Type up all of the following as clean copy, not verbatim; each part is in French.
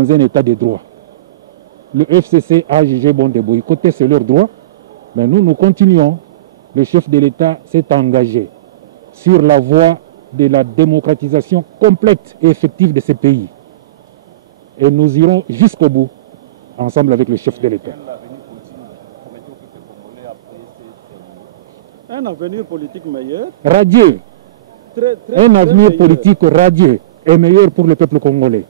dans un état de droit. Le FCC a jugé bon de boycotter, c'est leur droit, mais nous continuons. Le chef de l'État s'est engagé sur la voie de la démocratisation complète et effective de ce pays. Et nous irons jusqu'au bout, ensemble avec le chef de l'État. Un avenir politique meilleur. Radieux. Un avenir politique radieux et meilleur pour le peuple congolais.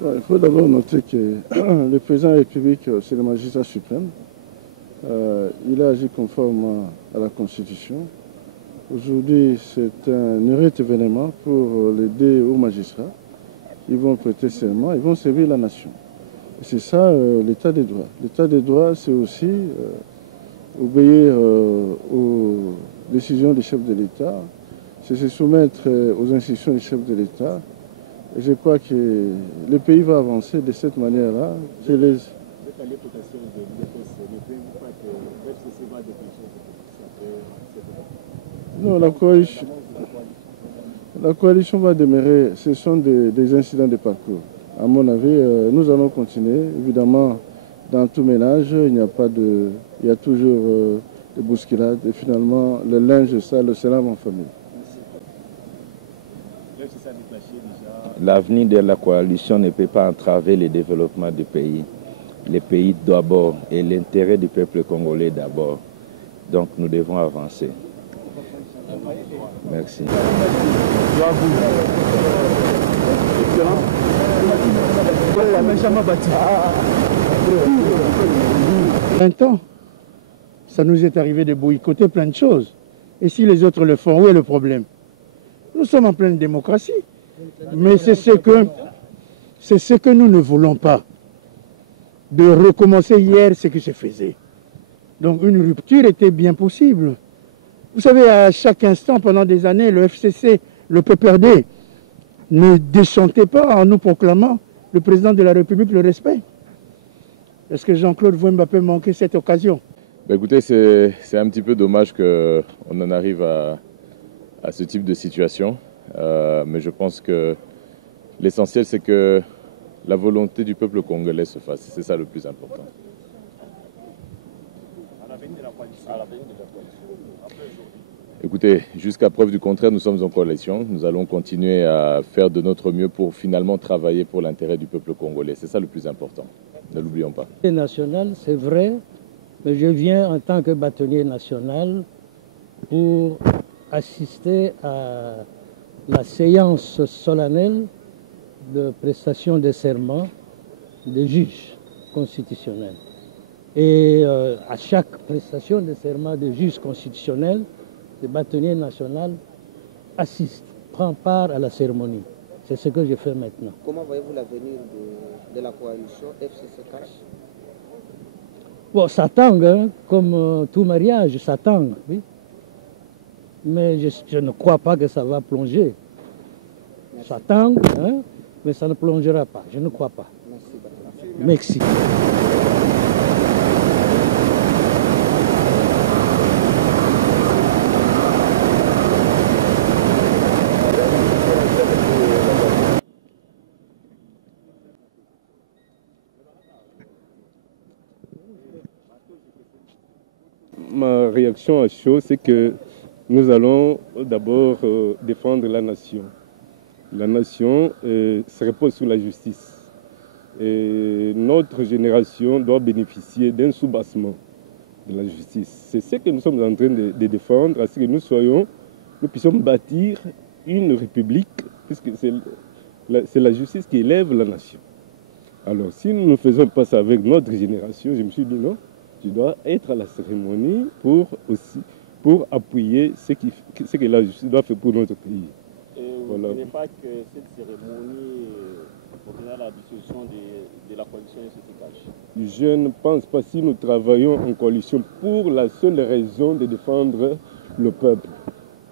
Il faut d'abord noter que le président de la République, c'est le magistrat suprême. Il a agi conforme à la Constitution. Aujourd'hui, c'est un heureux événement pour les deux hauts magistrats. Ils vont prêter serment, ils vont servir la nation. C'est ça l'état des droits. L'état des droits, c'est aussi obéir aux décisions des chefs de l'État, c'est se soumettre aux instructions des chefs de l'État. Et je crois que le pays va avancer de cette manière-là. Non, la coalition va demeurer. Ce sont des incidents de parcours. À mon avis, nous allons continuer. Évidemment, dans tout ménage, il y a toujours des bousculades. Et finalement, le linge sale sera en famille. L'avenir de la coalition ne peut pas entraver le développement du pays. Le pays d'abord et l'intérêt du peuple congolais d'abord. Donc nous devons avancer. Merci. Temps, ça nous est arrivé de boycotter plein de choses. Et si les autres le font, où est le problème? Nous sommes en pleine démocratie. Mais c'est ce que nous ne voulons pas. De recommencer hier ce qui se faisait. Donc une rupture était bien possible. Vous savez, à chaque instant, pendant des années, le FCC, le PPRD, ne déchantait pas en nous proclamant le président de la République le respect. Est-ce que Jean-Claude Wemba peut manquer cette occasion? Écoutez, c'est un petit peu dommage qu'on en arrive à ce type de situation. Mais je pense que l'essentiel, c'est que la volonté du peuple congolais se fasse. C'est ça le plus important. Écoutez, jusqu'à preuve du contraire, nous sommes en coalition. Nous allons continuer à faire de notre mieux pour finalement travailler pour l'intérêt du peuple congolais. C'est ça le plus important. Ne l'oublions pas. National, c'est vrai, mais je viens en tant que bâtonnier national pour assister à la séance solennelle de prestation de serment des juges constitutionnels. Et à chaque prestation de serment des juges constitutionnels, le bâtonnier national assiste, prend part à la cérémonie. C'est ce que je fais maintenant. Comment voyez-vous l'avenir de la coalition FCC-Cash? Bon, ça tangue, hein, comme tout mariage, ça tangue, oui. Mais je ne crois pas que ça va plonger. Merci. Ça tangue, hein, mais ça ne plongera pas. Je ne crois pas. Merci. Merci. Ma réaction à chaud, c'est que nous allons d'abord défendre la nation. La nation se repose sur la justice. Et notre génération doit bénéficier d'un soubassement de la justice. C'est ce que nous sommes en train de défendre, à ce que nous puissions bâtir une république, puisque c'est la justice qui élève la nation. Alors, si nous ne faisons pas ça avec notre génération, je me suis dit non, je dois être à la cérémonie pour appuyer ce que la justice doit faire pour notre pays. Et vous ne voulez pas que cette cérémonie portera la dissolution de la coalition FCC-Cash? Je ne pense pas, si nous travaillons en coalition pour la seule raison de défendre le peuple,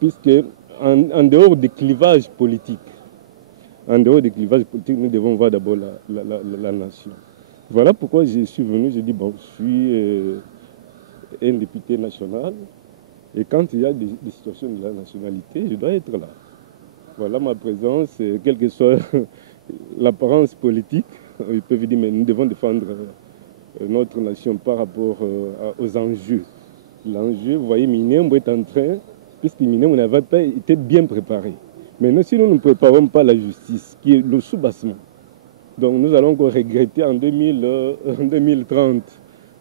puisque en dehors des clivages politiques, nous devons voir d'abord la nation. Voilà pourquoi je suis venu, j'ai dit, bon, je suis un député national, et quand il y a des situations de la nationalité, je dois être là. Voilà ma présence, quel que soit l'apparence politique. Ils peuvent dire, mais nous devons défendre notre nation par rapport aux enjeux. L'enjeu, vous voyez, Minembo est en train, puisque Minembo n'avait pas été bien préparé. Maintenant, si nous ne préparons pas la justice, qui est le soubassement, donc nous allons encore regretter en 2030,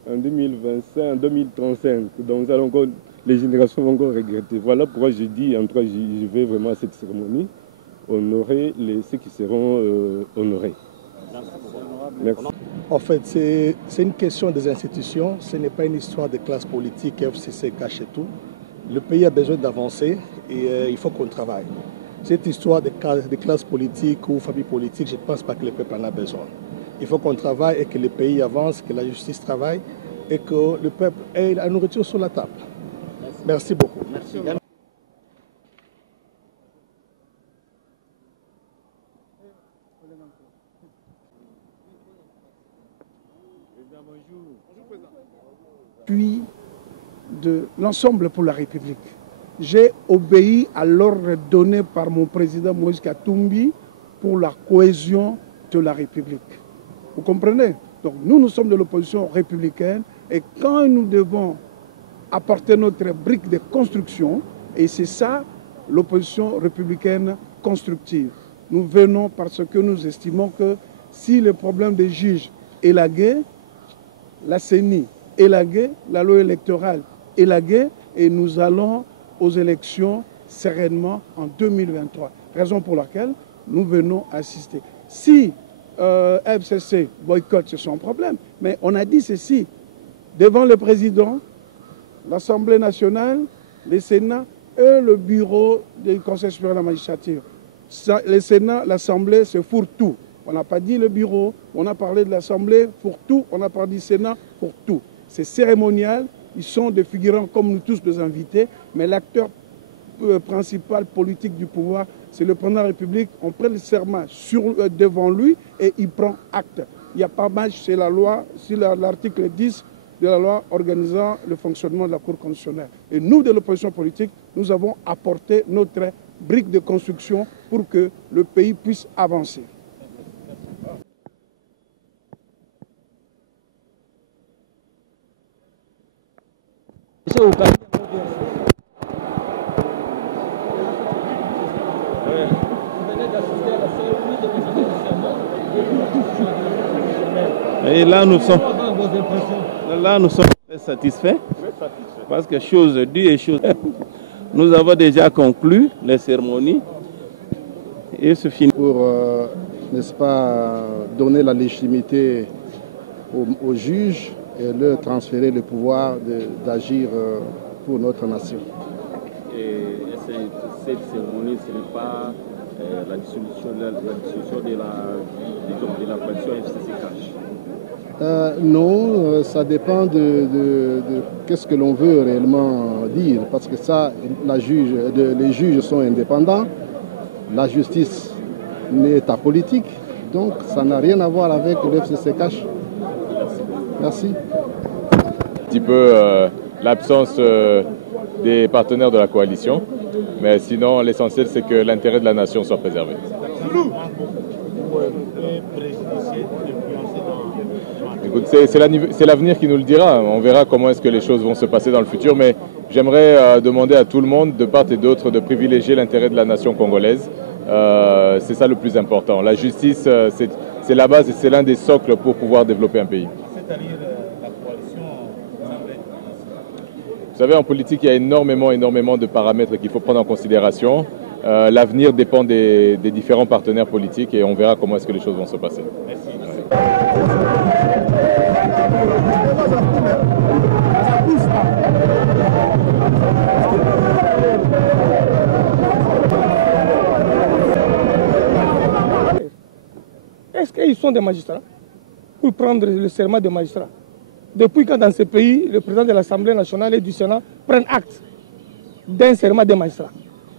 en 2025, en 2035. Donc les générations vont encore regretter. Voilà pourquoi je dis, en tout cas, je vais vraiment à cette cérémonie honorer ceux qui seront honorés. Merci. En fait, c'est une question des institutions, ce n'est pas une histoire de classe politique, FCC cache et tout. Le pays a besoin d'avancer et il faut qu'on travaille. Cette histoire de classe politique ou famille politique, je ne pense pas que le peuple en a besoin. Il faut qu'on travaille et que le pays avance, que la justice travaille et que le peuple ait la nourriture sur la table. Merci beaucoup. Merci. Puis de l'ensemble pour la République. J'ai obéi à l'ordre donné par mon président Moïse Katumbi pour la cohésion de la République. Vous comprenez? Donc nous sommes de l'opposition républicaine et quand nous devons apporter notre brique de construction, et c'est ça l'opposition républicaine constructive. Nous venons parce que nous estimons que si le problème des juges est lagué, la CENI est lagué, la loi électorale est laguée et nous allons aux élections sereinement en 2023. Raison pour laquelle nous venons assister. Si FCC boycotte, c'est son problème. Mais on a dit ceci, devant le président, l'Assemblée nationale, le Sénat et le bureau du Conseil supérieur de la magistrature. Le Sénat, l'Assemblée, c'est pour tout. On n'a pas dit le bureau, on a parlé de l'Assemblée pour tout, on n'a pas dit Sénat pour tout. C'est cérémonial, ils sont des figurants comme nous tous des invités, mais l'acteur principal politique du pouvoir, c'est le président de la République. On prend le serment devant lui et il prend acte. Il n'y a pas match, c'est la loi, c'est l'article 10 de la loi organisant le fonctionnement de la Cour constitutionnelle. Et nous, de l'opposition politique, nous avons apporté notre brique de construction pour que le pays puisse avancer. Et là, nous sommes très satisfaits parce que chose due et chose. Nous avons déjà conclu les cérémonies et ce finit. Pour, n'est-ce pas, donner la légitimité aux juges et leur transférer le pouvoir d'agir pour notre nation. Et cette cérémonie, ce n'est pas la dissolution de la coalition FCC-CACH. Non, ça dépend de qu'est-ce que l'on veut réellement dire, parce que ça, les juges sont indépendants, la justice n'est apolitique, donc ça n'a rien à voir avec le FCC-CACH. Merci. Un petit peu l'absence des partenaires de la coalition, mais sinon l'essentiel c'est que l'intérêt de la nation soit préservé. Écoute, c'est l'avenir qui nous le dira. On verra comment est-ce que les choses vont se passer dans le futur, mais j'aimerais demander à tout le monde, de part et d'autre, de privilégier l'intérêt de la nation congolaise. C'est ça le plus important. La justice, c'est la base et c'est l'un des socles pour pouvoir développer un pays. C'est-à-dire la coalition. Vous savez, en politique, il y a énormément de paramètres qu'il faut prendre en considération. L'avenir dépend des différents partenaires politiques et on verra comment est-ce que les choses vont se passer. Merci. Ouais. Est-ce qu'ils sont des magistrats pour prendre le serment des magistrats? Depuis quand dans ce pays, le président de l'Assemblée nationale et du Sénat prennent acte d'un serment des magistrats?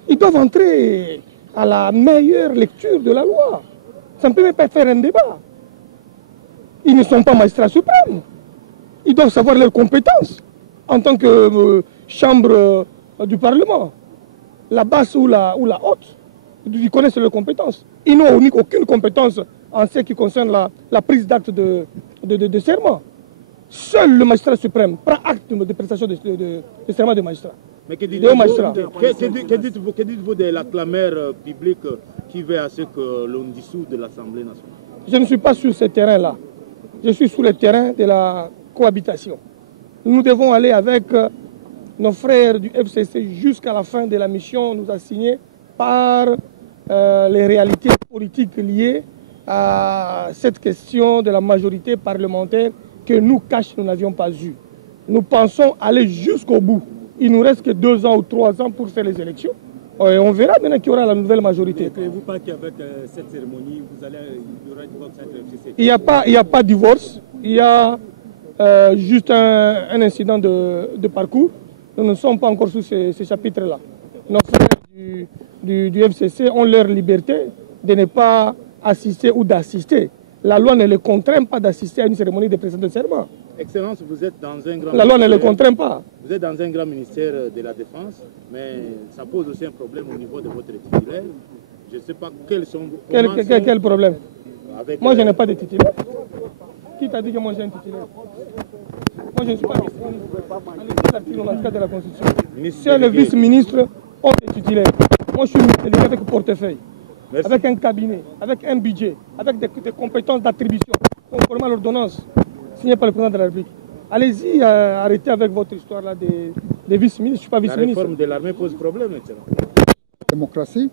Ils doivent entrer à la meilleure lecture de la loi. Ça ne peut même pas faire un débat. Ils ne sont pas magistrats suprêmes. Ils doivent savoir leurs compétences en tant que chambre du Parlement, la basse ou la haute. ils connaissent leurs compétences. Ils n'ont aucune compétence en ce qui concerne la prise d'acte de serment. Seul le magistrat suprême prend acte de prestation de serment de magistrat. Mais que dites-vous de la clameur publique qui veut à ce que l'on dissoute de l'Assemblée nationale? Je ne suis pas sur ce terrain-là. Je suis sur le terrain de la cohabitation. Nous devons aller avec nos frères du FCC jusqu'à la fin de la mission nous assignée par les réalités politiques liées à cette question de la majorité parlementaire que nous n'avions pas eu. Nous pensons aller jusqu'au bout. Il nous reste que 2 ans ou 3 ans pour faire les élections. Et on verra maintenant qu'il y aura la nouvelle majorité. Ne croyez-vous pas qu'avec cette cérémonie, il y aura un divorce entre le FCC? Il n'y a pas de divorce. Il y a juste un incident de parcours. Nous ne sommes pas encore sous ce chapitre-là. Nos frères du FCC ont leur liberté de ne pas assister ou d'assister. La loi ne les contraint pas d'assister à une cérémonie de prestation de serment. Excellence, vous êtes dans un grand... La loi ne les contraint pas. Vous êtes dans un grand ministère de la Défense, mais ça pose aussi un problème au niveau de votre titulaire. Je ne sais pas quels sont... Quel problème? Moi, je n'ai pas de titulaire. Qui t'a dit que moi j'ai un titulaire? Moi, je ne suis pas l'article 94 de la Constitution. Seul le vice-ministre ont des titulaires. Moi, je suis ministre avec portefeuille, avec un cabinet, avec un budget, avec des compétences d'attribution, conformément à l'ordonnance signée par le président de la République. Allez-y, arrêtez avec votre histoire là des vice-ministres. Je ne suis pas vice-ministre. La réforme de l'armée pose problème, etc. Démocratie,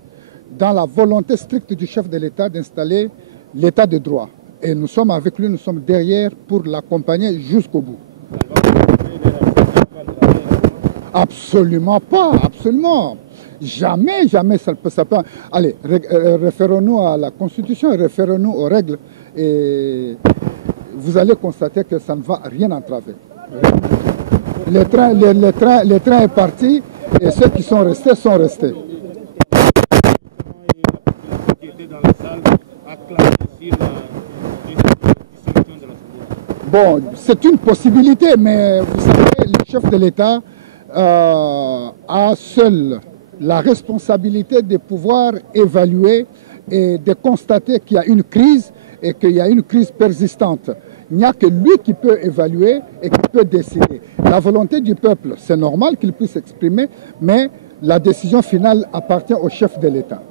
dans la volonté stricte du chef de l'État d'installer l'État de droit. Et nous sommes avec lui, nous sommes derrière pour l'accompagner jusqu'au bout. Absolument pas, absolument. Jamais, jamais ça peut. Allez, référons-nous à la Constitution, référons-nous aux règles et vous allez constater que ça ne va rien entraver. Le train est parti et ceux qui sont restés sont restés. Bon, c'est une possibilité, mais vous savez, le chef de l'État a seul la responsabilité de pouvoir évaluer et de constater qu'il y a une crise et qu'il y a une crise persistante. Il n'y a que lui qui peut évaluer et qui peut décider. La volonté du peuple, c'est normal qu'il puisse exprimer, mais la décision finale appartient au chef de l'État.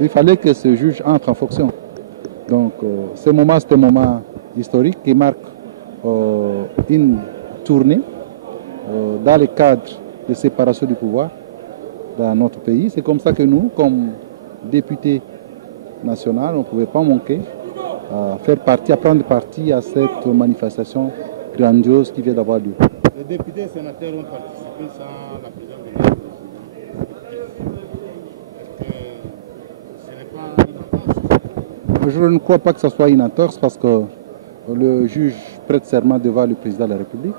Il fallait que ce juge entre en fonction. Donc ce moment, c'est un moment historique qui marque une tournée dans le cadre de séparation du pouvoir dans notre pays. C'est comme ça que nous, comme députés nationaux, on ne pouvait pas manquer à prendre parti à cette manifestation grandiose qui vient d'avoir lieu. Les députés et sénateurs ont participé sans la présence de la Est-ce que ce n'est pas une entorse? Je ne crois pas que ce soit une entorse parce que le juge prête serment devant le président de la République.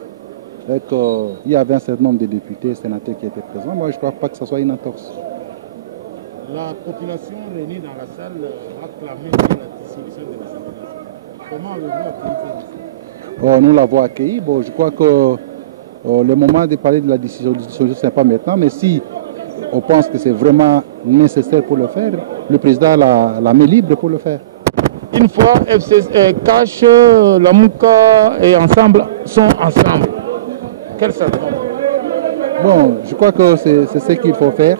Et qu'il y avait un certain nombre de députés et sénateurs qui étaient présents. Moi, je ne crois pas que ce soit une entorse. La population réunie dans la salle a clamé la dissolution de l'Assemblée nationale. Comment avez-vous accueilli ça? Nous l'avons accueilli. Bon, je crois que le moment de parler de la dissolution, ce n'est pas maintenant. Mais si on pense que c'est vraiment nécessaire pour le faire, le président la met libre pour le faire. Une fois FCC, Cash, la Mouka et ensemble sont ensemble. Quel sentiment? Bon, je crois que c'est ce qu'il faut faire.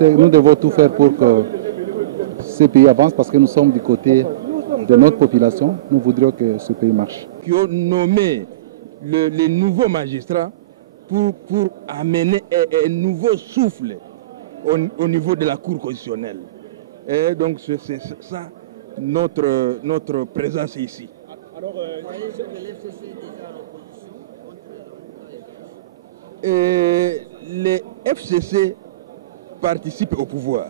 Nous devons tout faire pour que ce pays avance parce que nous sommes du côté de notre population. Nous voudrions que ce pays marche. Qui ont nommé les nouveaux magistrats pour amener un nouveau souffle au niveau de la Cour constitutionnelle. Et donc c'est ça notre présence ici. Alors, voyez que l'FCC est déjà en opposition contre les FCC participent au pouvoir.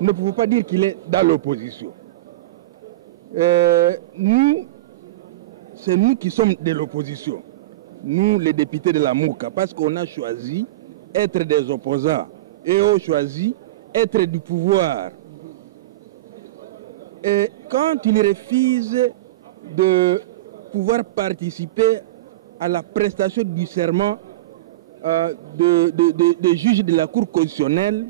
Nous ne pouvons pas dire qu'il est dans l'opposition. Nous, c'est nous qui sommes de l'opposition. Nous, les députés de la Mouka, parce qu'on a choisi être des opposants et on choisi être du pouvoir. Et quand ils refusent de pouvoir participer à la prestation du serment de juge de la Cour constitutionnelle,